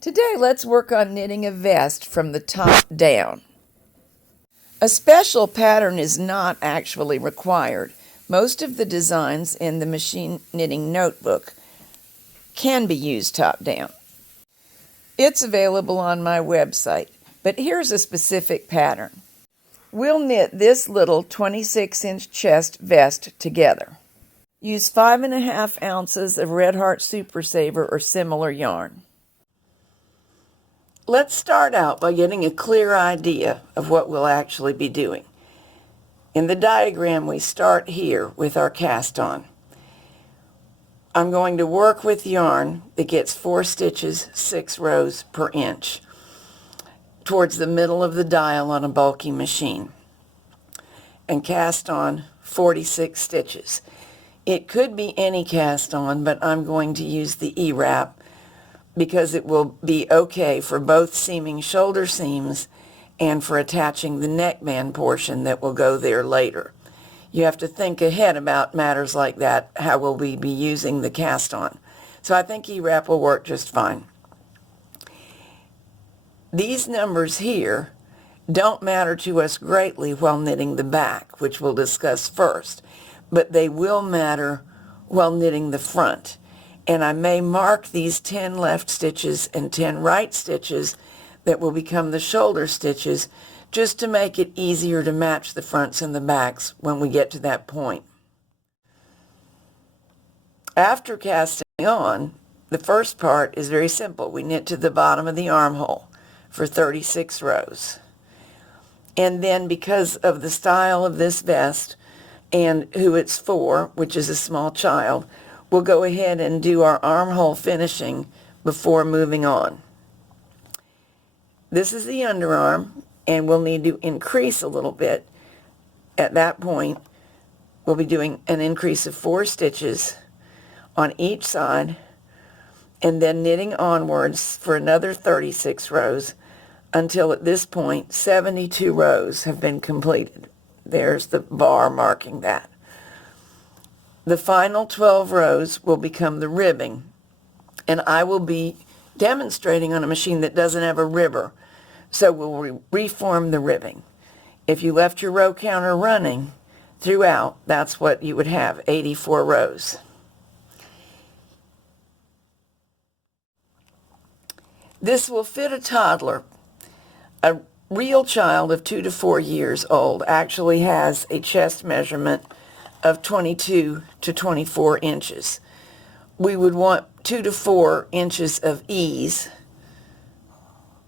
Today, let's work on knitting a vest from the top down. A special pattern is not actually required. Most of the designs in the machine knitting notebook can be used top down. It's available on my website, but here's a specific pattern. We'll knit this little 26-inch chest vest together. Use 5½ ounces of Red Heart Super Saver or similar yarn. Let's start out by getting a clear idea of what we'll actually be doing. In the diagram, we start here with our cast on. I'm going to work with yarn that gets 4 stitches, 6 rows per inch towards the middle of the dial on a bulky machine and cast on 46 stitches. It could be any cast on, but I'm going to use the E-wrap because it will be okay for both seaming shoulder seams and for attaching the neckband portion that will go there later. You have to think ahead about matters like that. How will we be using the cast on? So I think E-wrap will work just fine. These numbers here don't matter to us greatly while knitting the back, which we'll discuss first, but they will matter while knitting the front. And I may mark these 10 left stitches and 10 right stitches that will become the shoulder stitches just to make it easier to match the fronts and the backs when we get to that point. After casting on, the first part is very simple. We knit to the bottom of the armhole for 36 rows. And then because of the style of this vest and who it's for, which is a small child, we'll go ahead and do our armhole finishing before moving on. This is the underarm, and we'll need to increase a little bit. At that point, we'll be doing an increase of 4 stitches on each side, and then knitting onwards for another 36 rows until at this point 72 rows have been completed. There's the bar marking that. The final 12 rows will become the ribbing, and I will be demonstrating on a machine that doesn't have a ribber, so we'll reform the ribbing. If you left your row counter running throughout, that's what you would have, 84 rows. This will fit a toddler. A real child of 2 to 4 years old actually has a chest measurement of 22 to 24 inches. We would want 2 to 4 inches of ease,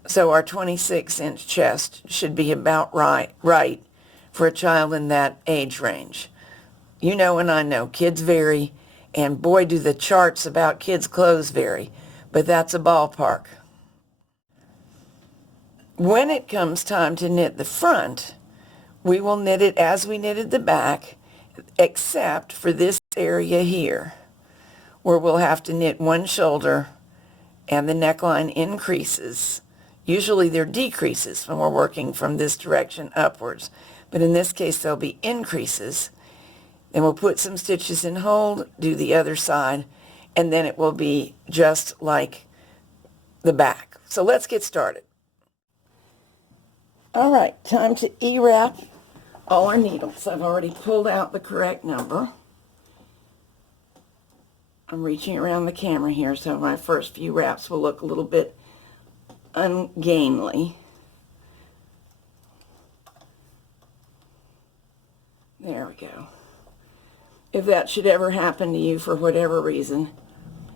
so our 26-inch chest should be about right for a child in that age range. You know, and I know, kids vary, and boy do the charts about kids' clothes vary, but that's a ballpark. When it comes time to knit the front, we will knit it as we knitted the back, except for this area here, where we'll have to knit one shoulder and the neckline increases. Usually they're decreases when we're working from this direction upwards, but in this case there'll be increases. Then we'll put some stitches in hold, do the other side, and then it will be just like the back. So let's get started. All right, time to E-wrap all our needles. I've already pulled out the correct number. I'm reaching around the camera here, so my first few wraps will look a little bit ungainly. There we go. If that should ever happen to you for whatever reason,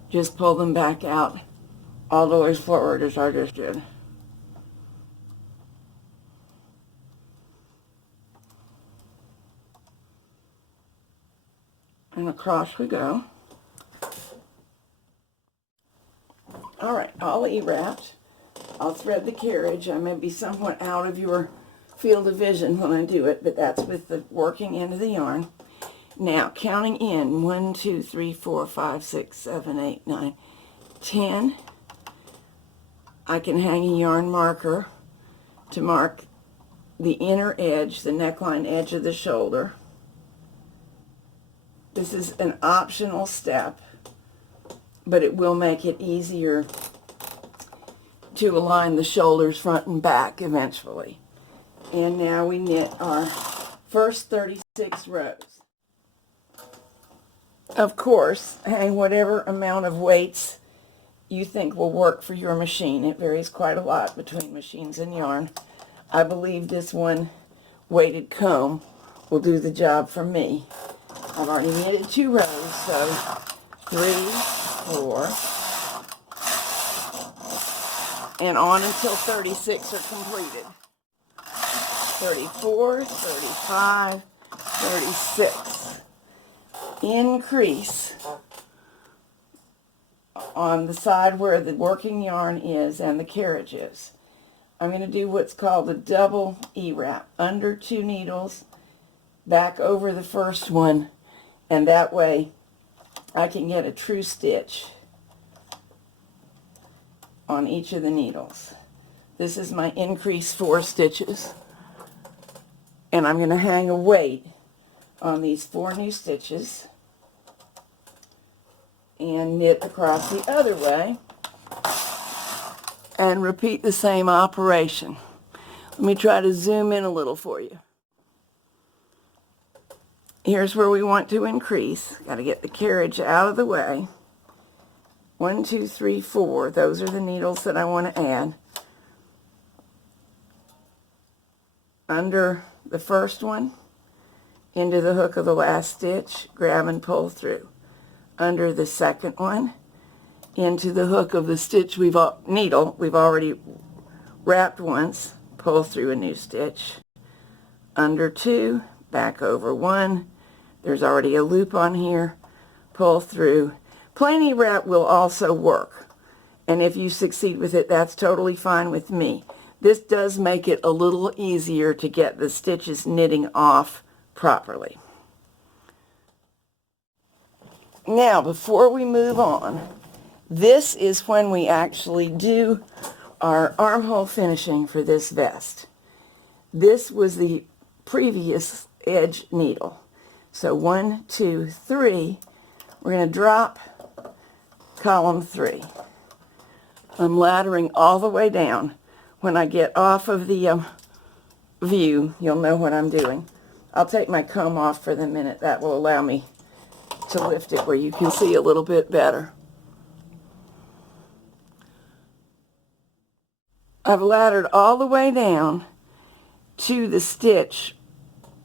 just pull them back out all the way forward as I just did. And across we go. All right, all E-wrapped. I'll thread the carriage. I may be somewhat out of your field of vision when I do it, but that's with the working end of the yarn. Now, counting in 1, 2, 3, 4, 5, 6, 7, 8, 9, 10. I can hang a yarn marker to mark the inner edge, the neckline edge of the shoulder. This is an optional step, but it will make it easier to align the shoulders front and back eventually. And now we knit our first 36 rows. Of course, hang whatever amount of weights you think will work for your machine. It varies quite a lot between machines and yarn. I believe this one weighted comb will do the job for me. I've already knitted 2 rows, so 3, 4, and on until 36 are completed. 34, 35, 36. Increase on the side where the working yarn is and the carriage is. I'm going to do what's called a double E-wrap. Under 2 needles, back over the first one, and that way I can get a true stitch on each of the needles. This is my increase 4 stitches, and I'm going to hang a weight on these 4 new stitches and knit across the other way and repeat the same operation. Let me try to zoom in a little for you. Here's where we want to increase. Got to get the carriage out of the way. 1, 2, 3, 4. Those are the needles that I want to add. Under the first one, into the hook of the last stitch, grab and pull through. Under the second one, into the hook of the stitch needle we've already wrapped once, pull through a new stitch. Under 2, back over 1. There's already a loop on here, pull through. Plain E-wrap will also work, and if you succeed with it, that's totally fine with me. This does make it a little easier to get the stitches knitting off properly. Now, before we move on, this is when we actually do our armhole finishing for this vest. This was the previous edge needle. So 1, 2, 3, we're going to drop column 3. I'm laddering all the way down. When I get off of the view, you'll know what I'm doing. I'll take my comb off for the minute. That will allow me to lift it where you can see a little bit better. I've laddered all the way down to the stitch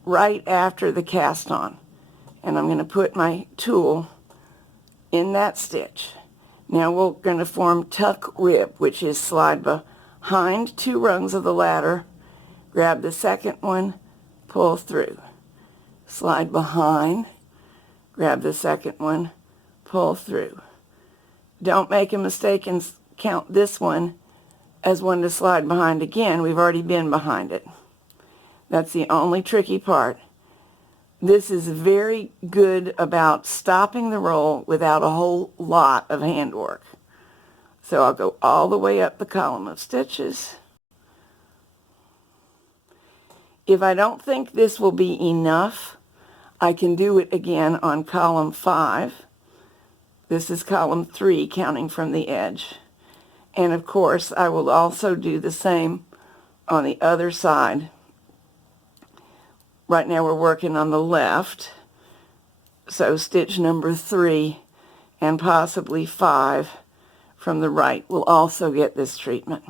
right after the cast on, and I'm going to put my tool in that stitch. Now we're going to form tuck rib, which is slide behind 2 rungs of the ladder, grab the second one, pull through, slide behind, grab the second one, pull through. Don't make a mistake and count this one as one to slide behind again. We've already been behind it. That's the only tricky part. This is very good about stopping the roll without a whole lot of handwork. So I'll go all the way up the column of stitches. If I don't think this will be enough, I can do it again on column 5. This is column 3, counting from the edge. And of course, I will also do the same on the other side. Right now we're working on the left, so stitch number 3 and possibly 5 from the right will also get this treatment.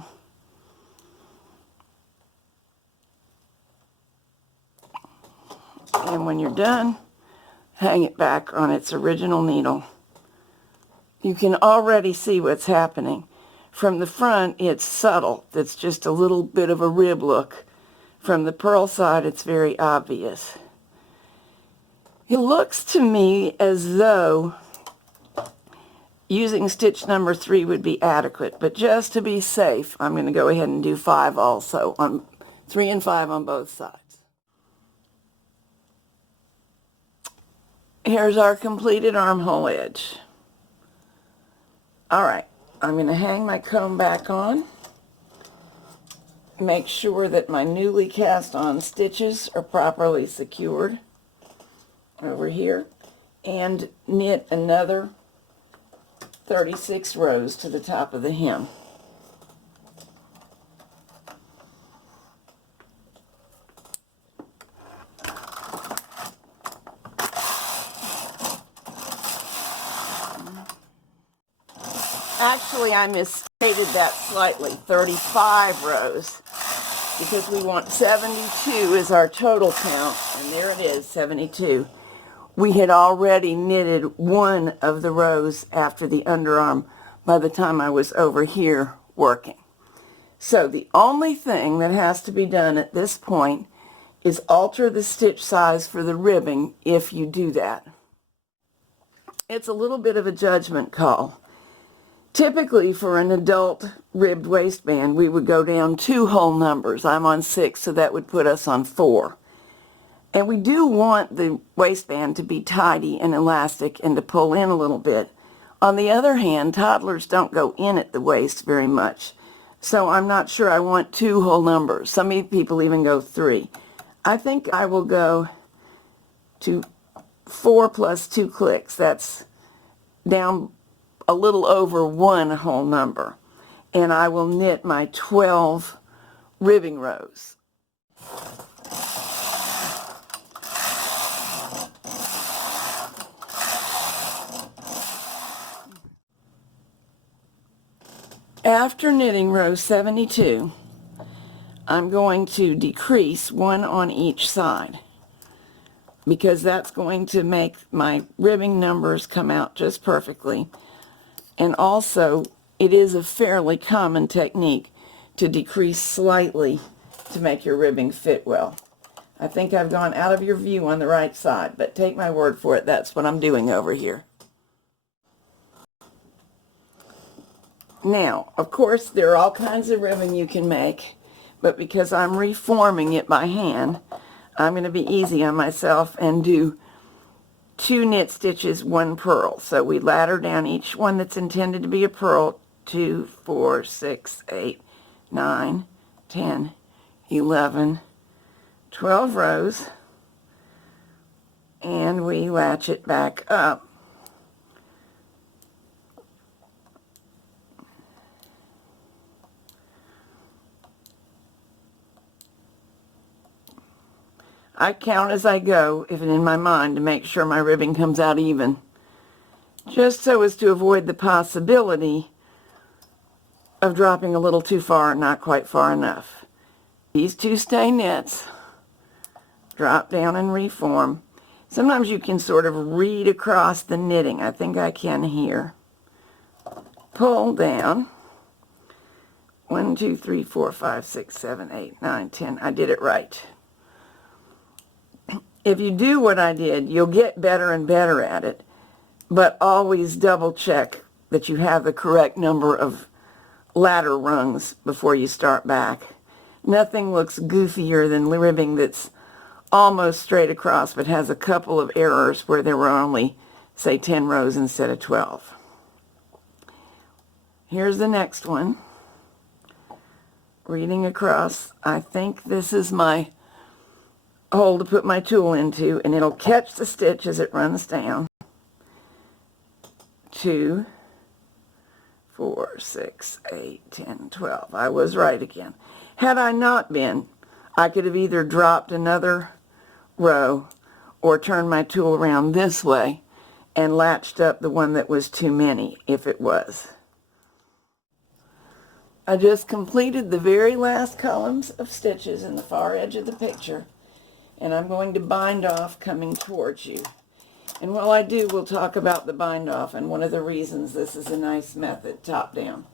And when you're done, hang it back on its original needle. You can already see what's happening. From the front, it's subtle. It's just a little bit of a rib look. From the purl side, it's very obvious. It looks to me as though using stitch number 3 would be adequate, but just to be safe, I'm going to go ahead and do 5 also, on 3 and 5 on both sides. Here's our completed armhole edge. All right, I'm going to hang my comb back on. Make sure that my newly cast on stitches are properly secured over here, and knit another 36 rows to the top of the hem. Actually, I misstated that slightly, 35 rows, because we want 72 is our total count, and there it is, 72. We had already knitted one of the rows after the underarm by the time I was over here working. So the only thing that has to be done at this point is alter the stitch size for the ribbing if you do that. It's a little bit of a judgment call. Typically for an adult ribbed waistband, we would go down 2 whole numbers. I'm on 6, so that would put us on 4. And we do want the waistband to be tidy and elastic and to pull in a little bit. On the other hand, toddlers don't go in at the waist very much. So I'm not sure I want 2 whole numbers. Some people even go 3. I think I will go to 4 plus 2 clicks. That's down a little over 1 whole number. And I will knit my 12 ribbing rows. After knitting row 72, I'm going to decrease 1 on each side, because that's going to make my ribbing numbers come out just perfectly. And also, it is a fairly common technique to decrease slightly to make your ribbing fit well. I think I've gone out of your view on the right side, but take my word for it, that's what I'm doing over here. Now, of course, there are all kinds of ribbing you can make, but because I'm reforming it by hand, I'm going to be easy on myself and do 2 knit stitches, 1 purl. So we ladder down each one that's intended to be a purl, 2, 4, 6, 8, 9, 10, 11, 12 rows, and we latch it back up. I count as I go, if in my mind, to make sure my ribbing comes out even, just so as to avoid the possibility of dropping a little too far and not quite far enough. These 2 stay knits, drop down and reform. Sometimes you can sort of read across the knitting. I think I can here. Pull down. 1, 2, 3, 4, 5, 6, 7, 8, 9, 10. I did it right. If you do what I did, you'll get better and better at it, but always double check that you have the correct number of ladder rungs before you start back. Nothing looks goofier than ribbing that's almost straight across but has a couple of errors where there were only, say, 10 rows instead of 12. Here's the next one. Reading across, I think this is my hole to put my tool into, and it'll catch the stitch as it runs down. 2, 4, 6, 8, 10, 12. I was right again. Had I not been, I could have either dropped another row or turned my tool around this way and latched up the one that was too many, if it was. I just completed the very last columns of stitches in the far edge of the picture, and I'm going to bind off coming towards you. And while I do, we'll talk about the bind off and one of the reasons this is a nice method, top down.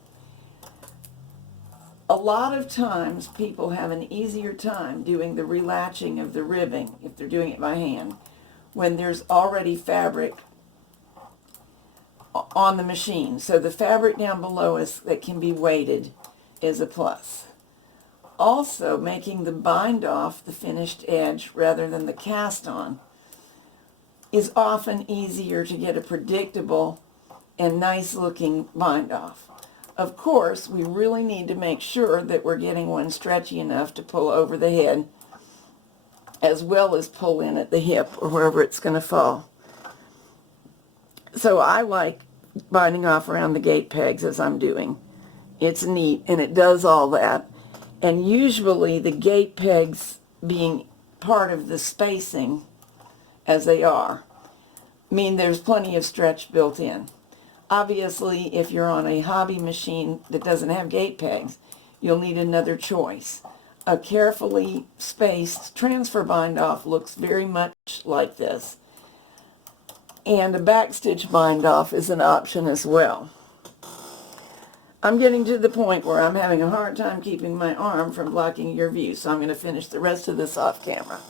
A lot of times people have an easier time doing the relatching of the ribbing, if they're doing it by hand, when there's already fabric on the machine. So the fabric down below us that can be weighted is a plus. Also, making the bind off the finished edge rather than the cast on is often easier to get a predictable and nice looking bind off. Of course, we really need to make sure that we're getting one stretchy enough to pull over the head as well as pull in at the hip or wherever it's going to fall. So I like binding off around the gate pegs as I'm doing. It's neat and it does all that. And usually the gate pegs being part of the spacing as they are mean there's plenty of stretch built in. Obviously, if you're on a hobby machine that doesn't have gate pegs, you'll need another choice. A carefully spaced transfer bind off looks very much like this. And a backstitch bind off is an option as well. I'm getting to the point where I'm having a hard time keeping my arm from blocking your view, so I'm going to finish the rest of this off camera.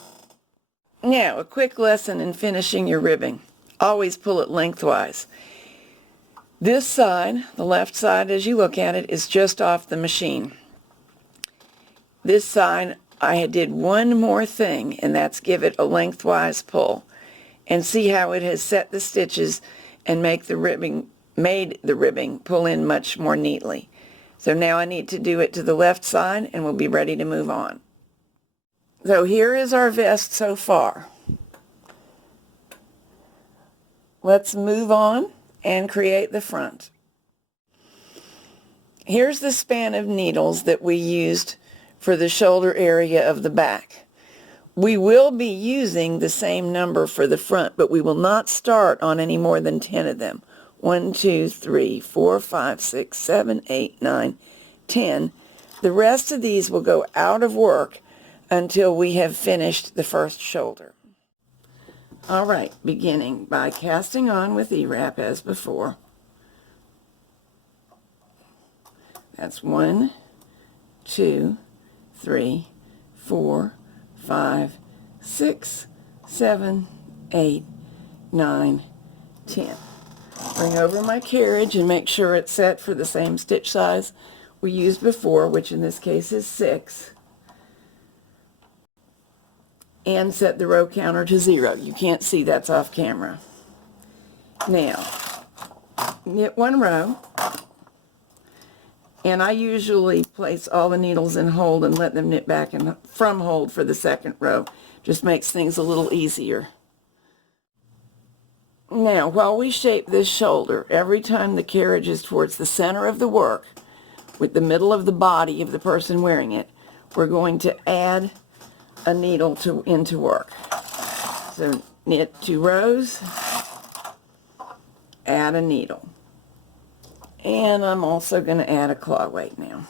Now, a quick lesson in finishing your ribbing. Always pull it lengthwise. This side, the left side as you look at it, is just off the machine. This side, I did one more thing, and that's give it a lengthwise pull. And see how it has set the stitches and made the ribbing pull in much more neatly. So now I need to do it to the left side, and we'll be ready to move on. So here is our vest so far. Let's move on and create the front. Here's the span of needles that we used for the shoulder area of the back. We will be using the same number for the front, but we will not start on any more than 10 of them. 1, 2, 3, 4, 5, 6, 7, 8, 9, 10. The rest of these will go out of work until we have finished the first shoulder. All right, beginning by casting on with E-wrap as before. That's 1, 2, 3, 4, 5, 6, 7, 8, 9, 10. Bring over my carriage and make sure it's set for the same stitch size we used before, which in this case is 6. And set the row counter to 0. You can't see, that's off camera. Now, knit one row, and I usually place all the needles in hold and let them knit back and from hold for the second row. Just makes things a little easier. Now, while we shape this shoulder, every time the carriage is towards the center of the work, with the middle of the body of the person wearing it, we're going to add a needle into work. So knit 2 rows, add a needle. And I'm also going to add a claw weight now.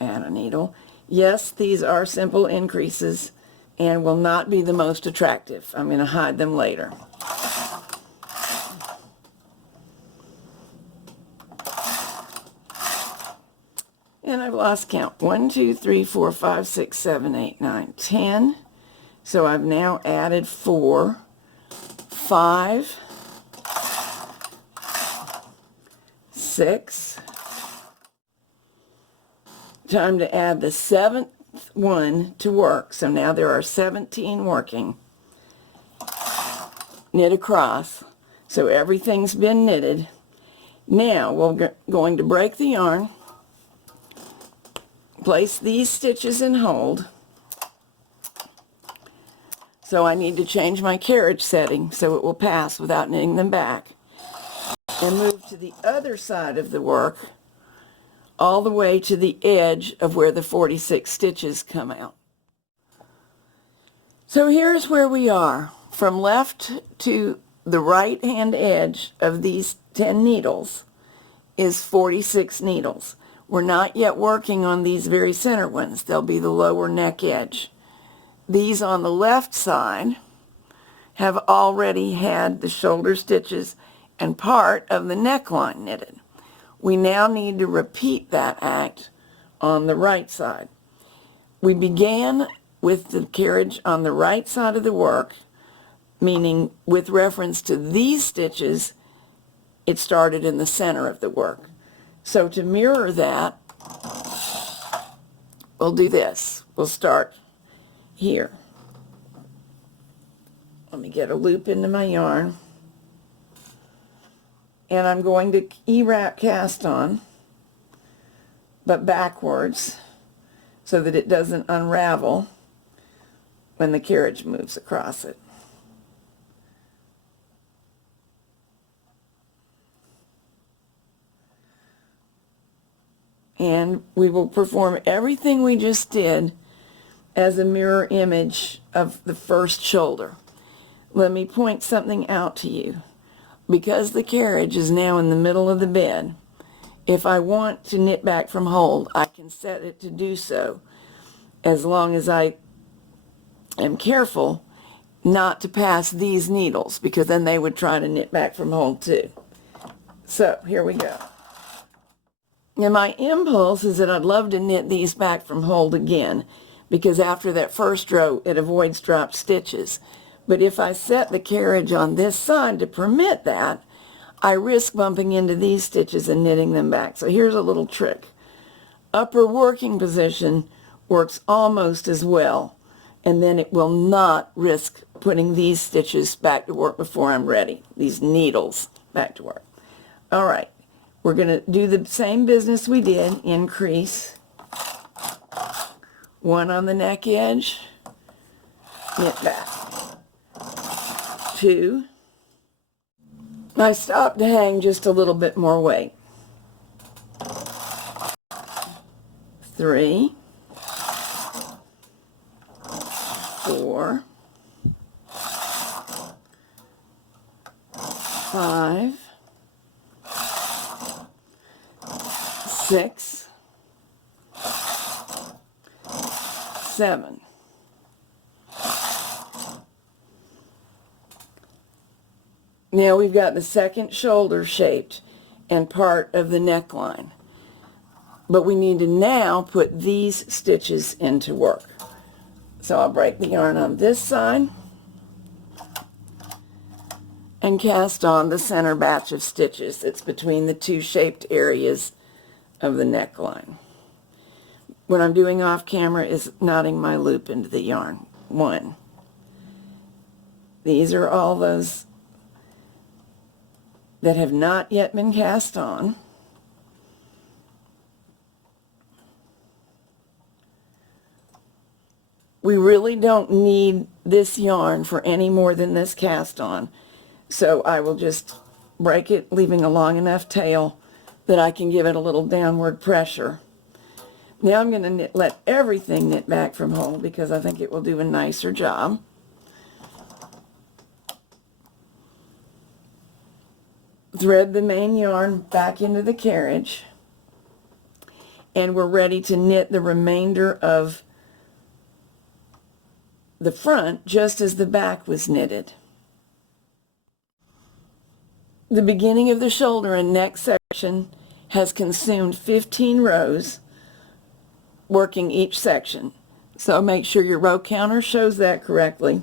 Add a needle. Yes, these are simple increases and will not be the most attractive. I'm going to hide them later. And I've lost count. 1, 2, 3, 4, 5, 6, 7, 8, 9, 10. So I've now added 4, 5, 6. Time to add the 7th one to work. So now there are 17 working. Knit across. So everything's been knitted. Now we're going to break the yarn. Place these stitches in hold. So I need to change my carriage setting so it will pass without knitting them back. And move to the other side of the work, all the way to the edge of where the 46 stitches come out. So here's where we are. From left to the right hand edge of these 10 needles is 46 needles. We're not yet working on these very center ones. They'll be the lower neck edge. These on the left side have already had the shoulder stitches and part of the neckline knitted. We now need to repeat that act on the right side. We began with the carriage on the right side of the work, meaning with reference to these stitches, it started in the center of the work. So to mirror that, we'll do this. We'll start here. Let me get a loop into my yarn. And I'm going to E-wrap cast on, but backwards, so that it doesn't unravel when the carriage moves across it. And we will perform everything we just did as a mirror image of the first shoulder. Let me point something out to you. Because the carriage is now in the middle of the bed, if I want to knit back from hold, I can set it to do so, as long as I am careful not to pass these needles, because then they would try to knit back from hold too. So here we go. And my impulse is that I'd love to knit these back from hold again, because after that first row it avoids dropped stitches. But if I set the carriage on this side to permit that, I risk bumping into these stitches and knitting them back. So here's a little trick. Upper working position works almost as well, and then it will not risk putting these stitches back to work before I'm ready, these needles back to work. All right, we're going to do the same business we did, increase, one on the neck edge, knit back, two, I stopped to hang just a little bit more weight, three, four, five, six, seven. Now we've got the second shoulder shaped and part of the neckline. But we need to now put these stitches into work. So I'll break the yarn on this side and cast on the center batch of stitches that's between the two shaped areas of the neckline. What I'm doing off camera is knotting my loop into the yarn. One. These are all those that have not yet been cast on. We really don't need this yarn for any more than this cast on, so I will just break it, leaving a long enough tail that I can give it a little downward pressure. Now I'm going to let everything knit back from hold because I think it will do a nicer job. Thread the main yarn back into the carriage, and we're ready to knit the remainder of the front just as the back was knitted. The beginning of the shoulder and neck section has consumed 15 rows working each section. So make sure your row counter shows that correctly.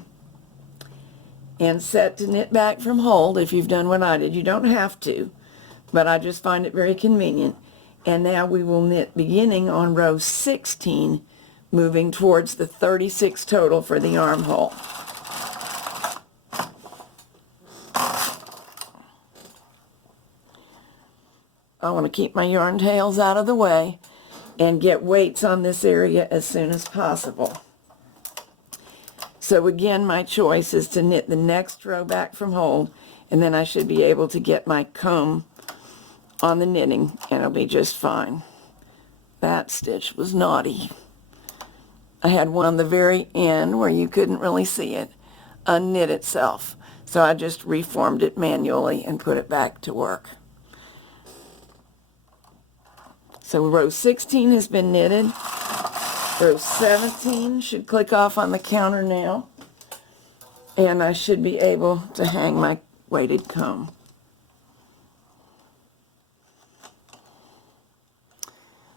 And set to knit back from hold if you've done what I did. You don't have to, but I just find it very convenient. And now we will knit beginning on row 16, moving towards the 36 total for the armhole. I want to keep my yarn tails out of the way and get weights on this area as soon as possible. So again, my choice is to knit the next row back from hold, and then I should be able to get my comb on the knitting, and it'll be just fine. That stitch was naughty. I had one on the very end where you couldn't really see it unknit itself, so I just reformed it manually and put it back to work. So row 16 has been knitted. Row 17 should click off on the counter now, and I should be able to hang my weighted comb.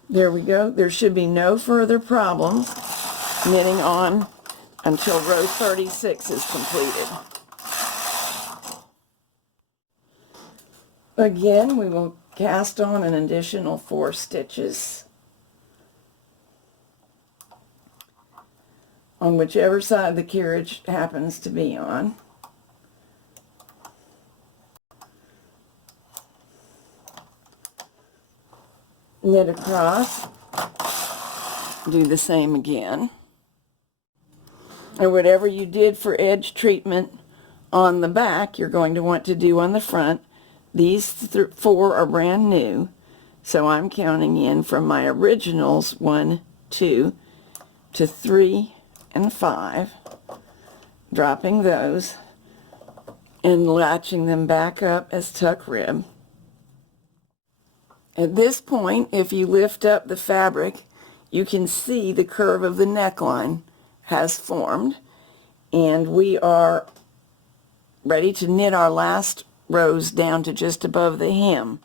There we go. There should be no further problems knitting on until row 36 is completed. Again, we will cast on an additional 4 stitches on whichever side the carriage happens to be on. Knit across, do the same again. And whatever you did for edge treatment on the back, you're going to want to do on the front. These 4 are brand new, so I'm counting in from my originals 1, 2 to 3, and 5, dropping those and latching them back up as tuck rib. At this point, if you lift up the fabric, you can see the curve of the neckline has formed, and we are ready to knit our last rows down to just above the hem.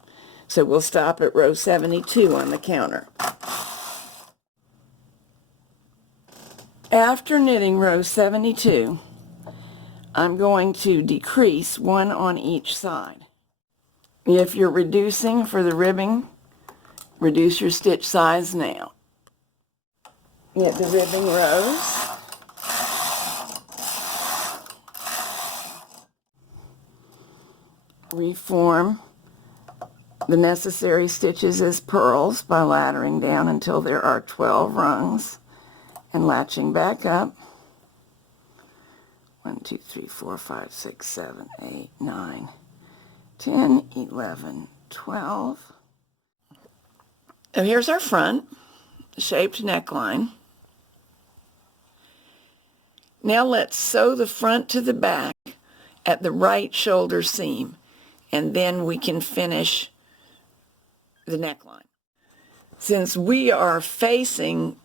So we'll stop at row 72 on the counter. After knitting row 72, I'm going to decrease 1 on each side. If you're reducing for the ribbing, reduce your stitch size now. Knit the ribbing rows. Reform the necessary stitches as purls by laddering down until there are 12 rungs and latching back up. 1, 2, 3, 4, 5, 6, 7, 8, 9, 10, 11, 12. So here's our front, shaped neckline. Now let's sew the front to the back at the right shoulder seam, and then we can finish the neckline. Since we are facing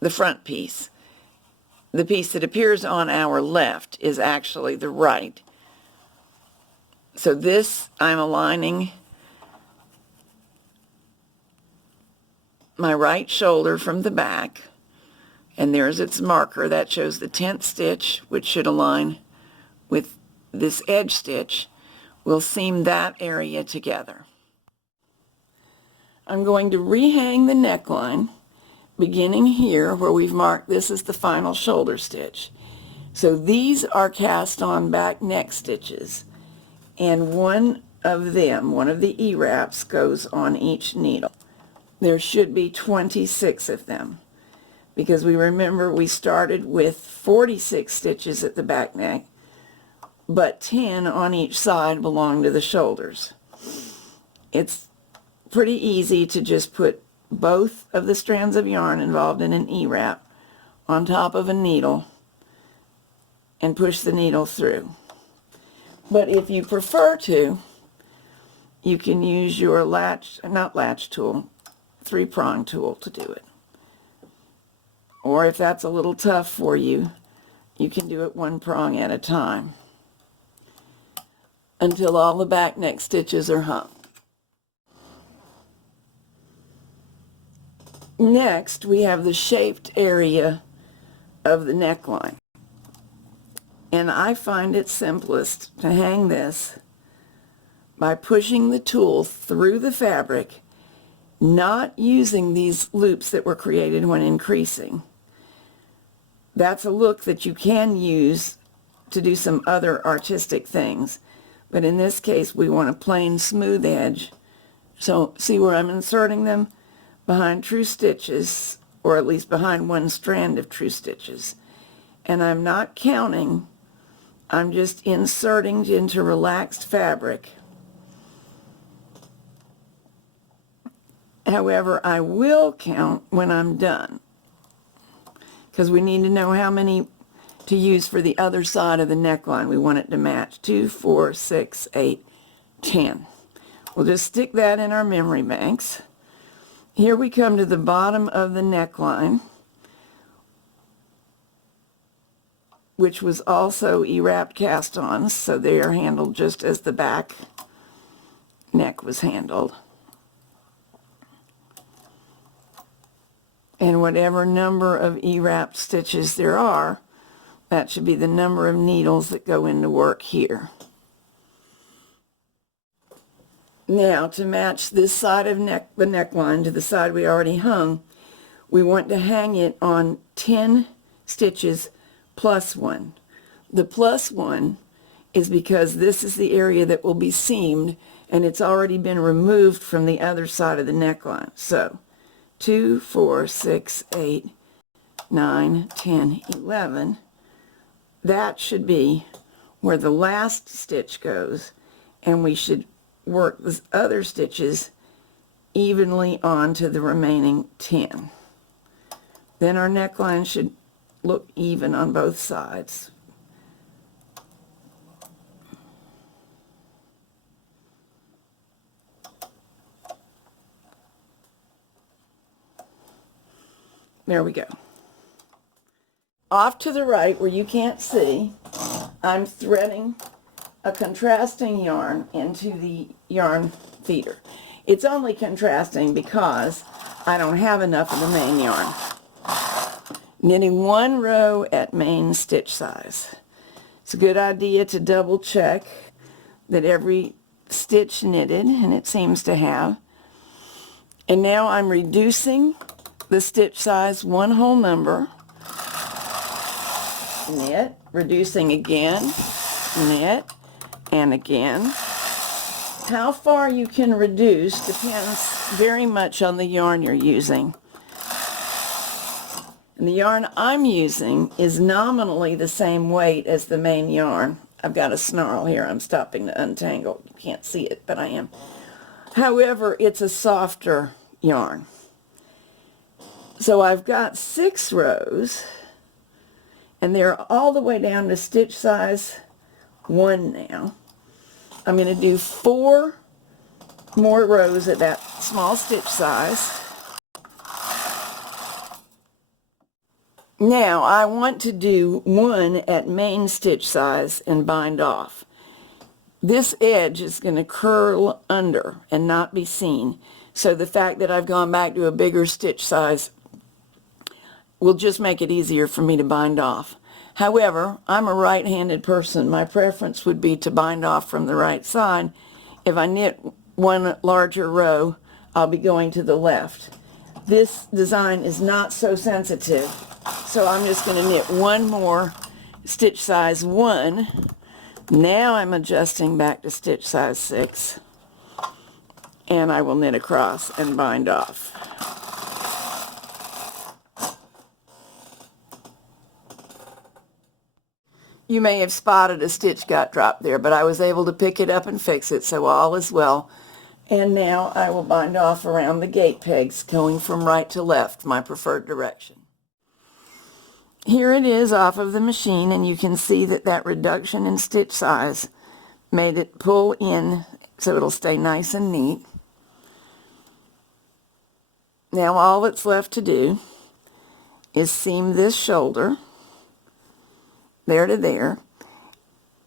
the front piece, the piece that appears on our left is actually the right. So this, I'm aligning my right shoulder from the back, and there's its marker. That shows the 10th stitch, which should align with this edge stitch. We'll seam that area together. I'm going to rehang the neckline, beginning here where we've marked this as the final shoulder stitch. So these are cast on back neck stitches, and one of them, one of the E-wraps, goes on each needle. There should be 26 of them, because we remember we started with 46 stitches at the back neck, but 10 on each side belong to the shoulders. It's pretty easy to just put both of the strands of yarn involved in an E-wrap on top of a needle and push the needle through. But if you prefer to, you can use your tool, 3-prong tool to do it. Or if that's a little tough for you, you can do it 1 prong at a time until all the back neck stitches are hung. Next, we have the shaped area of the neckline. And I find it simplest to hang this by pushing the tool through the fabric, not using these loops that were created when increasing. That's a look that you can use to do some other artistic things. But in this case, we want a plain, smooth edge. So see where I'm inserting them? Behind true stitches, or at least behind one strand of true stitches. And I'm not counting, I'm just inserting into relaxed fabric. However, I will count when I'm done, because we need to know how many to use for the other side of the neckline. We want it to match. 2, 4, 6, 8, 10. We'll just stick that in our memory banks. Here we come to the bottom of the neckline, which was also E-wrapped cast-ons, so they are handled just as the back neck was handled. And whatever number of E-wrapped stitches there are, that should be the number of needles that go into work here. Now, to match this side of the neckline to the side we already hung, we want to hang it on 10 stitches plus 1. The plus 1 is because this is the area that will be seamed, and it's already been removed from the other side of the neckline. So 2, 4, 6, 8, 9, 10, 11. That should be where the last stitch goes, and we should work the other stitches evenly onto the remaining 10. Then our neckline should look even on both sides. There we go. Off to the right, where you can't see, I'm threading a contrasting yarn into the yarn feeder. It's only contrasting because I don't have enough of the main yarn. Knitting 1 row at main stitch size. It's a good idea to double check that every stitch knitted, and it seems to have. And now I'm reducing the stitch size 1 whole number, knit, reducing again, knit, and again. How far you can reduce depends very much on the yarn you're using. And the yarn I'm using is nominally the same weight as the main yarn. I've got a snarl here. I'm stopping to untangle. You can't see it, but I am. However, it's a softer yarn. So I've got 6 rows, and they're all the way down to stitch size 1 now. I'm going to do 4 more rows at that small stitch size. Now I want to do 1 at main stitch size and bind off. This edge is going to curl under and not be seen. So the fact that I've gone back to a bigger stitch size will just make it easier for me to bind off. However, I'm a right-handed person. My preference would be to bind off from the right side. If I knit 1 larger row, I'll be going to the left. This design is not so sensitive, so I'm just going to knit 1 more stitch size 1. Now I'm adjusting back to stitch size 6, and I will knit across and bind off. You may have spotted a stitch got dropped there, but I was able to pick it up and fix it, so all is well. And now I will bind off around the gate pegs, going from right to left, my preferred direction. Here it is off of the machine, and you can see that that reduction in stitch size made it pull in so it'll stay nice and neat. Now all that's left to do is seam this shoulder there to there,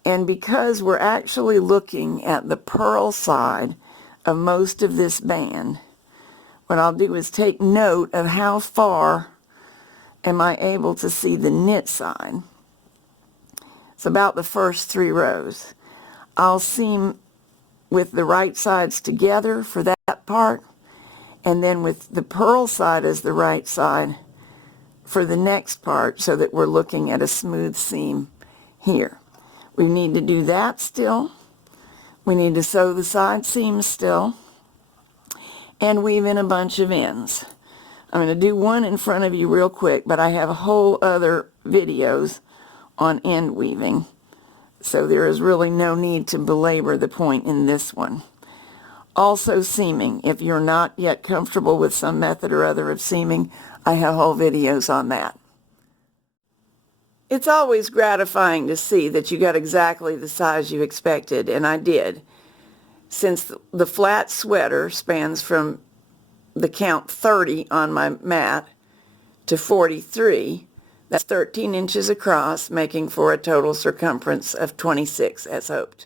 and because we're actually looking at the purl side of most of this band, what I'll do is take note of how far am I able to see the knit side. It's about the first 3 rows. I'll seam with the right sides together for that part, and then with the purl side as the right side for the next part, so that we're looking at a smooth seam here. We need to do that still. We need to sew the side seams still and weave in a bunch of ends. I'm going to do one in front of you real quick, but I have whole other videos on end weaving, so there is really no need to belabor the point in this one. Also seaming. If you're not yet comfortable with some method or other of seaming, I have whole videos on that. It's always gratifying to see that you got exactly the size you expected, and I did. Since the flat sweater spans from the count 30 on my mat to 43, that's 13 inches across, making for a total circumference of 26 as hoped.